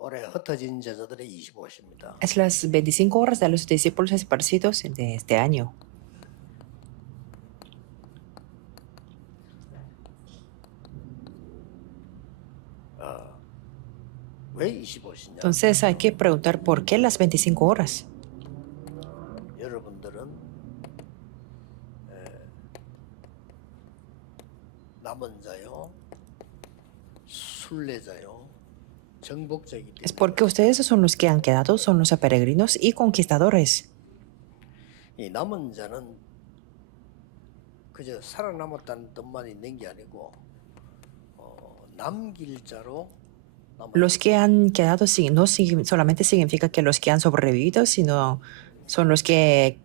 올해 흩어진 제자들의 25시입니다. Es las 25 horas de los discípulos esparcidos de este año. 왜 25시냐? Entonces hay que preguntar por qué las 25 horas. 여러분들은 남은 자요, 순례자요, 정복자이기 Es 때문에 porque ustedes son los que han quedado, son los peregrinos y conquistadores. 이 남은 자는 그저 살아남았다는 뜻만 있는 게 아니고 남길 자로 Los que han quedado no solamente significa que los que han sobrevivido, sino son los que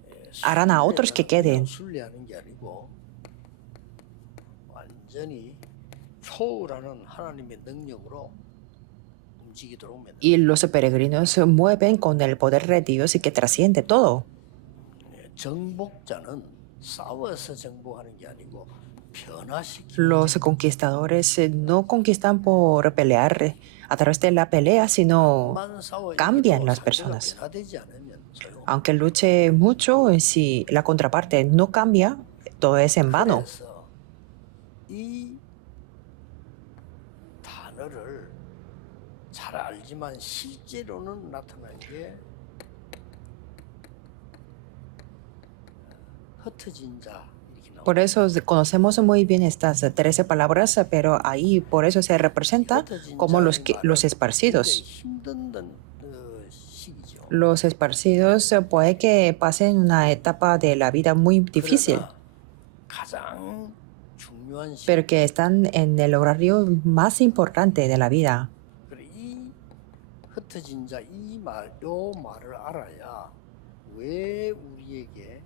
harán a otros que queden. 순례하는 게 아니고 완전히 초월하는 하나님의 능력으로 움직이도록 만든 Y los peregrinos se mueven con el poder de Dios y que trasciende todo. 정복자는 싸워서 정복하는 게 아니고 변화시키는 Los conquistadores no conquistan por pelear a través de la pelea, sino 만 싸워 cambian 이기도 las 상대가 personas. 변화되지 않으면 소용. Aunque luche mucho, si la contraparte no cambia, todo es en vano. 그래서 이 단어를 잘 알지만 실제로는 나타난 게 흩어진 자 이렇게 나옵니다. Por eso conocemos muy bien estas 13 palabras, pero ahí por eso se representa como los esparcidos. 힘든 시기죠. Los esparcidos puede que pasen una etapa de la vida muy difícil, 그러나 가장 중요한 시기. pero que están en el horario más importante de la vida. 이 흩어진 자 이 요 말을 알아야 왜 우리에게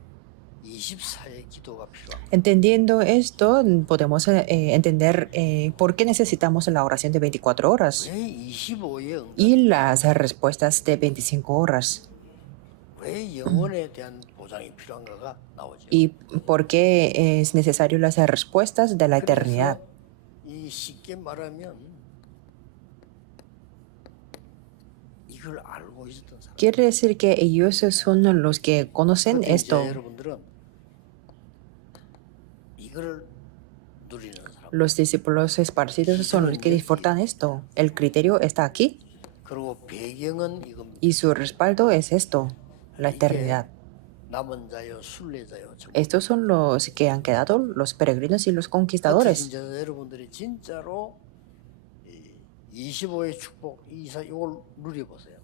24의 기도가 필요합니다. Entendiendo esto, podemos entender por qué necesitamos la oración de 24 horas 왜 25의 응답? y las respuestas de 25 horas. 왜 영혼에 대한 보장이 필요한가가 나오죠. Y por qué es necesario las respuestas de la eternidad. 이 쉽게 말하면 이걸 알고 있었던 사람. Quiere decir que ellos son los que conocen esto. 여러분들은 이걸 누리는 사람. Los discípulos esparcidos son los que disfrutan esto. El criterio está aquí 그리고 배경은 이겁니다. y su respaldo es esto, la eternidad. 남은 자요, 순례자요. Estos son los que han quedado, los peregrinos y los conquistadores. 진짜 여러분들이 진짜로 25의 축복, 이걸 누려보세요.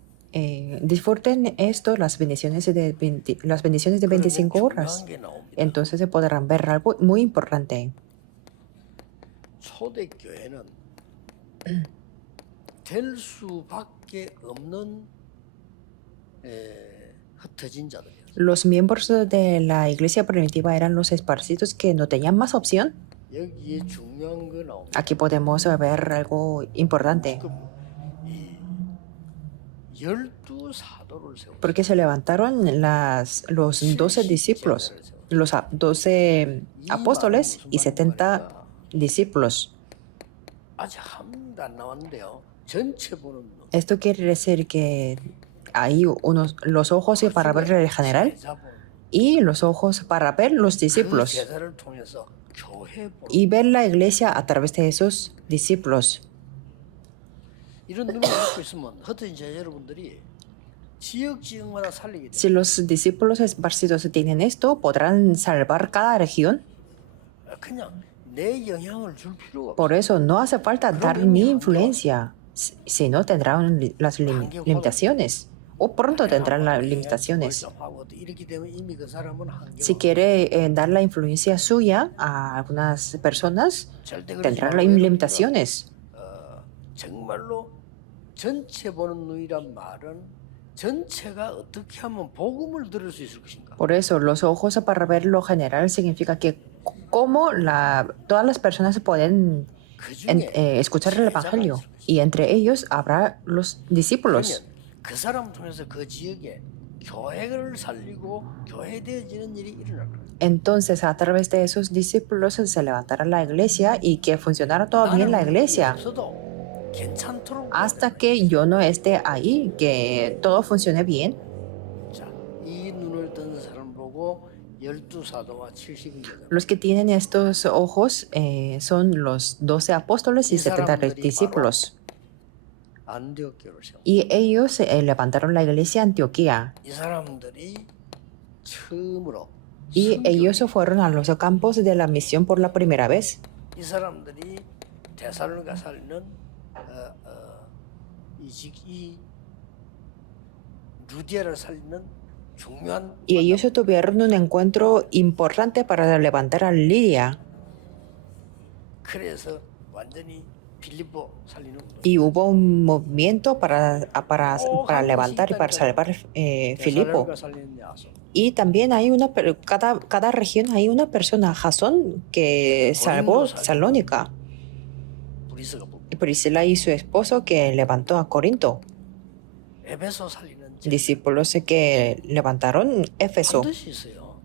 Disfruten esto, las bendiciones de 25 horas. 중요한 게 나옵니다. Entonces se podrán ver algo muy importante. 초대교회는 될 수밖에 없는 흩어진 자들이에요. Los miembros de la iglesia primitiva eran los esparcidos que no tenían más opción. 여기에 중요한 거 나옵니다. Aquí podemos ver algo importante. 이 12사도를 세웠어요. Porque se levantaron los 12 discípulos, los 12 apóstoles y 70 discípulos. 아직 한 번도 안 나왔는데요. 전체 보는 눈. Esto quiere decir que hay los ojos para ver el general y los ojos para ver los 그 discípulos 제자를 통해서 교회 보는 y ver la iglesia a través de esos discípulos. 이런 눈을 갖고 있으면 흩어진 자 여러분들이 지역마다 살리게 돼요. Si los discípulos esparcidos tienen esto, podrán salvar cada región. 그냥 내 영향을 줄 필요가 없어요. Por eso no hace falta dar mi influencia, si no tendrán las limitaciones. O pronto tendrán las limitaciones. 이렇게 되면 이미 그 사람은 Si 한계가 quiere dar la influencia suya a algunas personas, 절대 그러지 tendrán 말고 las 여러분들은, limitaciones. 정말로 전체 보는 눈이란 말은 전체가 어떻게 하면 복음을 들을 수 있을 것인가. Por eso, los ojos para ver lo general significa que cómo todas las personas pueden 그중에 escuchar el Evangelio. Y entre ellos habrá los discípulos. 그러면 그 사람 통해서 그 지역에 교회를 살리고 교회되어지는 일이 일어날 거예요. Entonces, a través de esos discípulos se levantará la iglesia y que funcionara todo bien la iglesia. 없어도 괜찮도록 hasta que yo no esté ahí, que todo funcione bien. 자, 이 눈을 뜬 사람 보고 12사도와 70여 Los que tienen estos ojos son los 12 apóstoles y 70 discípulos. 안디옥교를 세운 Y ellos levantaron la iglesia de Antioquía. 이 사람들이 처음으로 Y ellos fueron a los campos de la misión por la primera vez. 이 사람들이 데살로니가 살리는 이 루디아를 살리는 중요한 Y ellos tuvieron un encuentro importante para levantar a Lidia. 그래서 완전히 빌립보 살리는 운동. Y hubo un movimiento para levantar y para salvar Filipo. 데살로니가 살리는 야손. Y también hay cada región hay una persona, Jasón, que salvó Salónica. 브리스가 뭐 Y Priscila y su esposo que levantó a Corinto. 에베소 살리는 Discípulos que levantaron Éfeso. 반드시 있어요.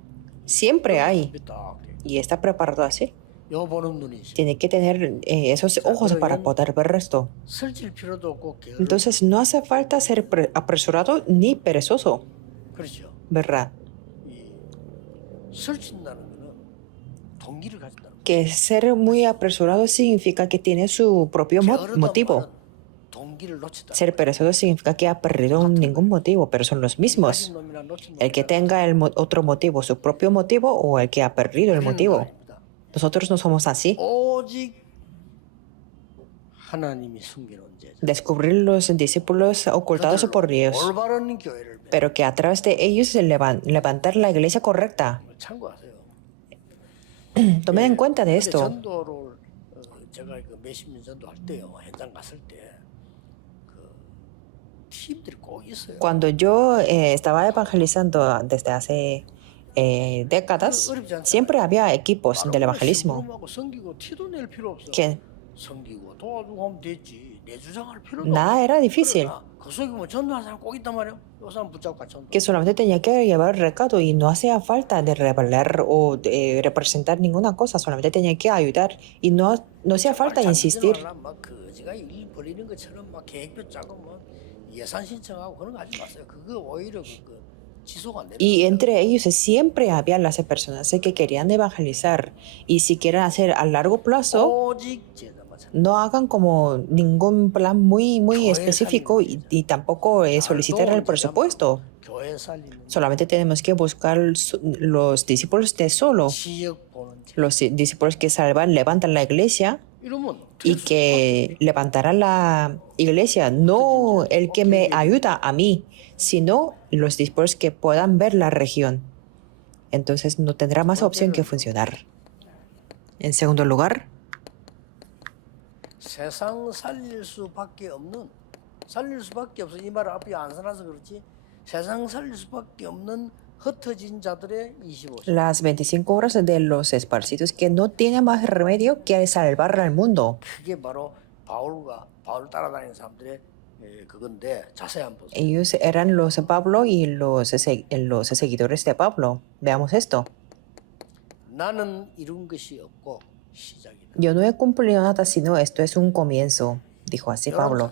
Siempre hay. 딱 돼. Y está preparado así. 요 보는 눈이 있어요. Tiene que tener esos ojos para poder ver esto. 설칠 필요도 없고 게으르. Entonces no hace falta ser apresurado ni perezoso, 그렇죠. ¿verdad? 이 설친다는 거는 동기를 가진다는 거예요. Que ser muy apresurado significa que tiene su propio 게으르다는 motivo. 말은 동기를 놓치다. Ser perezoso significa que ha perdido ningún motivo, pero son los mismos. 놈이나 놓친 El que 놈이나 tenga otro motivo, su propio motivo, o el que ha perdido el 우리는 motivo. 아닙니다. Nosotros no somos así. 오직 하나님이 숨기는 제자. Descubrir los discípulos ocultados por Dios, 올바른 교회를 pero que a través de ellos se levantar la iglesia correcta. 참고하세요. Tomen en cuenta de 근데 esto. 전도를 제가 그 몇십 년 전도 할 때요 현장 갔을 때 그 팀들이 꼭 있어요. Cuando yo estaba evangelizando desde hace décadas, siempre había equipos del evangelismo 심부름하고 섬기고 티도 낼 필요 없어. que 섬기고 도와주고 하면 됐지. 내 주장할 필요도 nada era difícil, 없어. 그 속에 뭐 전도하는 사람 꼭 있단 말이야. 요 사람 붙잡고 같이 전도. que solamente tenía que llevar el recado y no hacía falta de revelar o de representar ninguna cosa, solamente tenía que ayudar y no hacía falta insistir. 막 그지가 일 벌리는 것처럼 막 계획표 짜고 뭐 예산 신청하고 그런 거 하지 마세요. 그거 오히려 그 지속 안 되는 Y 거예요. entre ellos siempre había las personas que querían evangelizar y si quieren hacer a largo plazo, 오직 제자만 찾는 no hagan como ningún plan muy específico y tampoco solicitar el presupuesto. 교회 살리는 Solamente tenemos que buscar los discípulos de solo, 지역 보는 제 los discípulos que salvan, levantan la iglesia 이러면 y que levantará la iglesia, no el que me ayuda a mí, sino los discípulos que puedan ver la región. Entonces no tendrá más opción que funcionar. En segundo lugar, 세상 살릴 수밖에 없어. 이 말 앞에 안 써놔서 그렇지. 세상 살릴 수밖에 없는 흩어진 자들의 25세. las 25 horas de los esparcidos que no tienen más remedio que salvar al mundo. 그게 바로 바울 따라다니는 사람들의 그건데 자세히 한번 보세요. Ellos eran los Pablo y los seguidores de Pablo. Veamos esto. 나는 이룬 것이 없고 시작이다. Yo no he cumplido nada, sino esto es un comienzo, dijo así Pablo.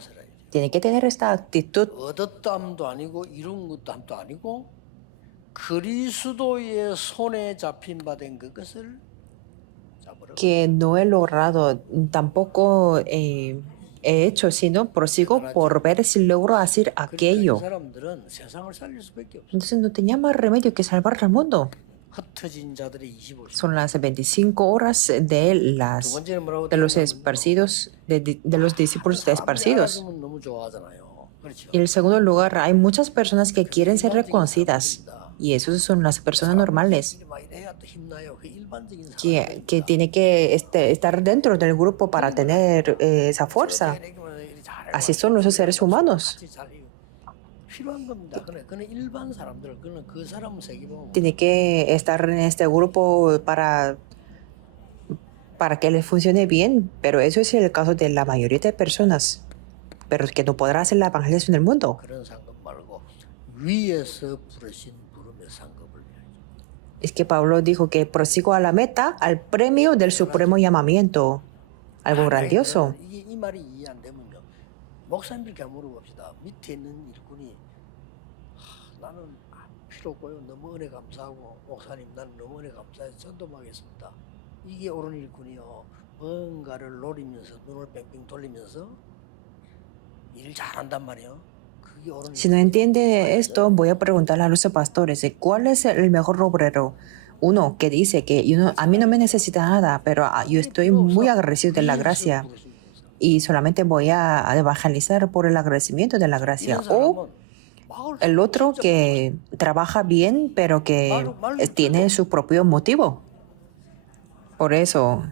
Tiene que tener esta actitud 얻었담도 아니고 이룬 것도 아니고 그리스도의 손에 잡힌 바 된 그것을 잡으라. que no he logrado, tampoco he hecho, sino prosigo por ver si logro hacer 이 aquello. 사람들은 세상을 살릴 수밖에 없어. Entonces no tenía más remedio que salvar al mundo. 흩어진 자들의 25세. Son las 25 horas 두 번째는 뭐라고 de los 되냐면요. esparcidos, de los discípulos esparcidos. 알아주면 너무 좋아하잖아요. 그렇죠. Y en segundo lugar, hay muchas personas que quieren ser reconocidas. Y esos son las personas normales, 막 이래야 또 힘나요. 그 일반적인 que tiene que estar dentro del grupo para tener esa fuerza. Así son los seres humanos. 필요한 겁니다. 그는 일반 사람들, 그는 그 사람 세계 보면 Tiene que estar en este grupo para que les funcione bien, pero eso es el caso de la mayoría de personas, pero que no podrá hacer la evangelización del mundo. 그런 상급 말고 위에서 부르신 부름의 상급을 위하여. Es que Pablo dijo que prosigo a la meta, al premio del supremo llamamiento, algo grandioso. 이 말이 이해 안 되면요. 목사님들께 한번 물어봅시다. 밑에 있는 일꾼이 나는 필요 없고요. 너무 은혜 감사하고 목사님 나는 너무 은혜 감사해서 전도하겠습니다. 이게 옳은 일꾼이요. 뭔가를 노리면서 눈을 뺑뺑 돌리면서 일 잘한단 말이에요. 그게 옳은 Si no entiende esto, voy a preguntarle a los pastores de cuál es el mejor obrero. Uno que dice que a mí no me necesita nada, pero yo estoy muy agradecido de la gracia y solamente voy a evangelizar por el agradecimiento de la gracia. O el otro que trabaja bien, pero que tiene su propio motivo. Por eso,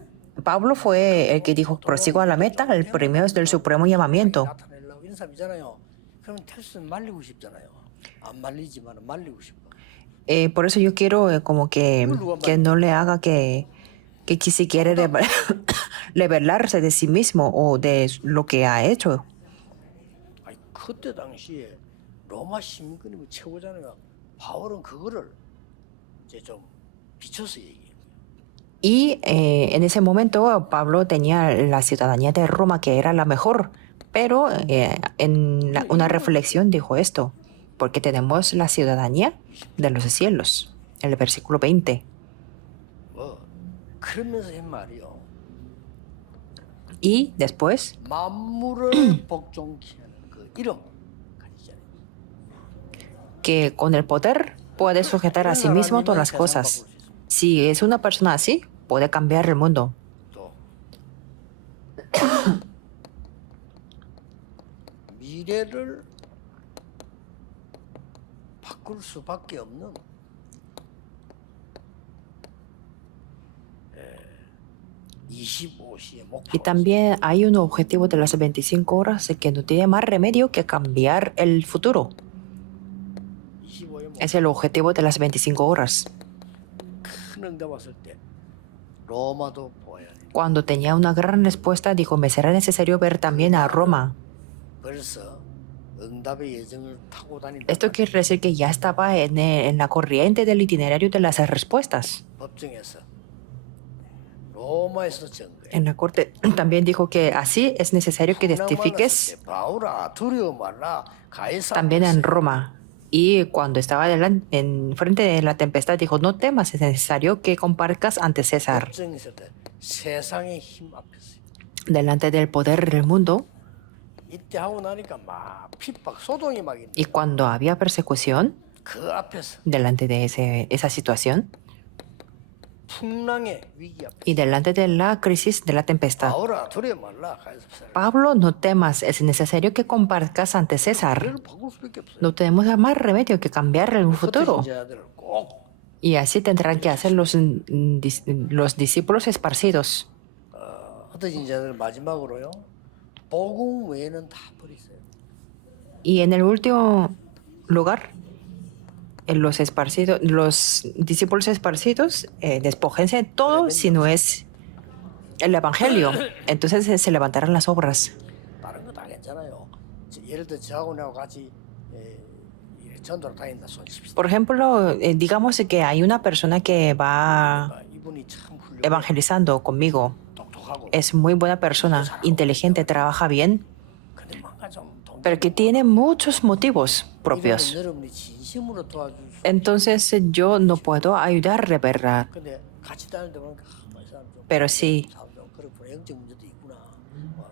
Pablo fue el que dijo, prosigo a la meta, el premio es del supremo llamamiento. 나타내려고 이런 사람 있잖아요. 그럼 텔스는 말리고 싶잖아요. 안 말리지만 말리고 싶어. Por eso yo quiero como que no le haga que si quiere revelarse de sí mismo o de lo que ha hecho. 아니, 그때 당시에 로마 시민권이 최고잖아요. 바울은 그거를 이제 좀 비춰서 얘기해요. Y en ese momento Pablo tenía la ciudadanía de Roma, que era la mejor, pero una reflexión dijo esto, porque tenemos la ciudadanía de los cielos, el versículo 20. 뭐 그러면서 한 말이요. Y después, 만물을 복종케 하는 그 이름 가지잖아요. que con el poder puede sujetar a sí mismo todas las cosas. Si es una persona así, puede cambiar el mundo. 또 미래를 바꿀 수밖에 없는 25시의 Y 목표. también hay un objetivo de las 25 horas que no tiene más remedio que cambiar el futuro. 25의 목표. Es el objetivo de las 25 horas. 큰 응답 왔을 때 로마도 보아야 돼. Cuando tenía una gran respuesta, dijo, me será necesario ver también a Roma. 벌써 응답의 예정을 타고 다닌다. Esto quiere decir que ya estaba en la corriente del itinerario de las respuestas. 법정에서 로마에서 증거해. En la corte también dijo que así es necesario que testifiques 바울아 두려워 말라 가이사. también en Roma. Y cuando estaba en frente de la tempestad, dijo, no temas, es necesario que comparezcas ante César. 법정에서 세상의 힘 앞에서 Delante del poder del mundo. 이때 하고 나니까 막 핍박 소동이 막 있는. Y cuando había persecución, 그 앞에서 delante de esa situación, 풍랑의 위기 앞에 y delante de la crisis de la tempestad, 바울아 두려워 말라 가이사. Pablo, no temas, es necesario que comparezcas ante César. 그를 바꿀 수밖에 없어요. No tenemos más remedio que cambiar el futuro. 흩어진 자들을 꼭 Y así tendrán que hacer los discípulos esparcidos. 흩어진 자들 마지막으로요. 복음 외에는 다 버리세요. Y en el último lugar, los discípulos esparcidos, despójense de todo si no es el evangelio. Entonces se levantarán las obras. 다른 거 다 괜찮아요. 예를 들어 저하고 나하고 같이 전도를 다닌다 손쉽시다. Por ejemplo, digamos que hay una persona que va 이분이 참 훌륭해. evangelizando conmigo. 똑똑하고. Es muy buena persona, inteligente, trabaja bien, 근데 뭔가 좀 동. pero que tiene muchos motivos propios. 여러분이 진심으로 도와줄 수. Entonces yo no puedo ayudarle, ¿verdad? 근데 같이 다니다 보니까 이 사람 좀. Pero sí, 좀 그렇구나. 영적 문제도 있구나.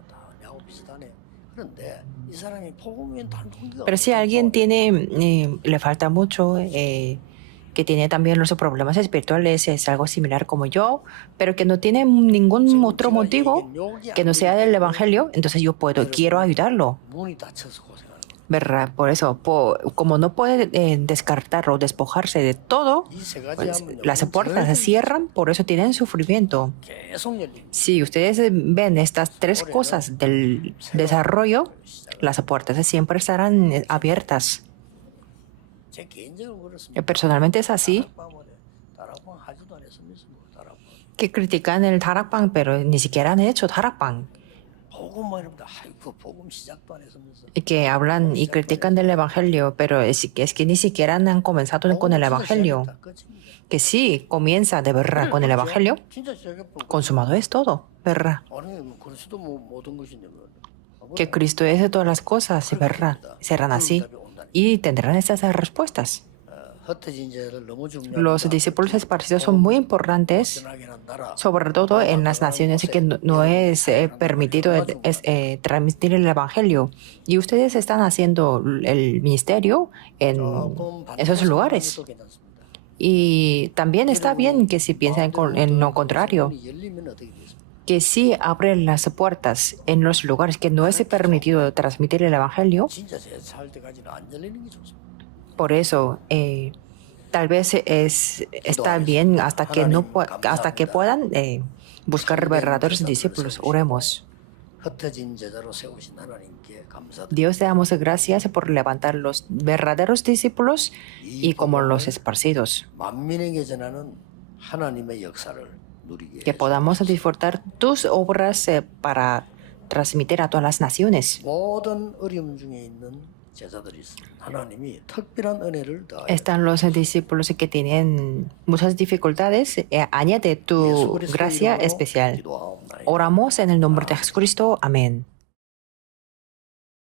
다 내하고 비슷하네. 그런데 이 사람이 복음 외엔 다른 동기가. pero si alguien tiene, le falta mucho, que tiene también los problemas espirituales, es algo similar como yo, pero que no tiene ningún otro motivo que no sea del evangelio, entonces yo quiero ayudarlo, 문이 닫혀서 고생하는 거. ¿verdad? Por eso, como no puede descartar o despojarse de todo, 이세 가지 pues 하면요. las puertas se cierran, por eso tienen sufrimiento. 계속 열립니다. Si ustedes ven estas tres cosas del desarrollo, las puertas siempre estarán abiertas. 제 개인적으로 그렇습니다. Personalmente es así, 다락방 하지도 안 했으면서 뭐 다락방. que critican el Tarakpan, pero ni siquiera han hecho Tarakpan. 복음만 이러면 아이고 복음 시작도 안 했으면서. Y que hablan y critican del Evangelio, pero es que ni siquiera han comenzado con el Evangelio. Que sí, comienza de verdad con el Evangelio, 진짜 시작했고. consumado es todo, ¿verdad? 아니 뭐 그럴 수도 뭐 모든 것인데 뭐. que Cristo es de todas las cosas, ¿verdad? Serán así y tendrán estas respuestas. Los discípulos esparcidos son muy importantes, sobre todo en las naciones que no es permitido transmitir el Evangelio. Y ustedes están haciendo el ministerio en esos lugares. Y también está bien que si piensan en lo contrario, que si abren las puertas en los lugares que no es permitido transmitir el Evangelio. Por eso, tal vez está bien hasta que puedan buscar verdaderos discípulos. Oremos. Dios, te damos gracias por levantar los verdaderos discípulos y como los esparcidos. Que podamos disfrutar tus obras para transmitir a todas las naciones. Están los discípulos que tienen muchas dificultades. Añade tu gracia especial. Oramos en el nombre de Jesucristo. Amén.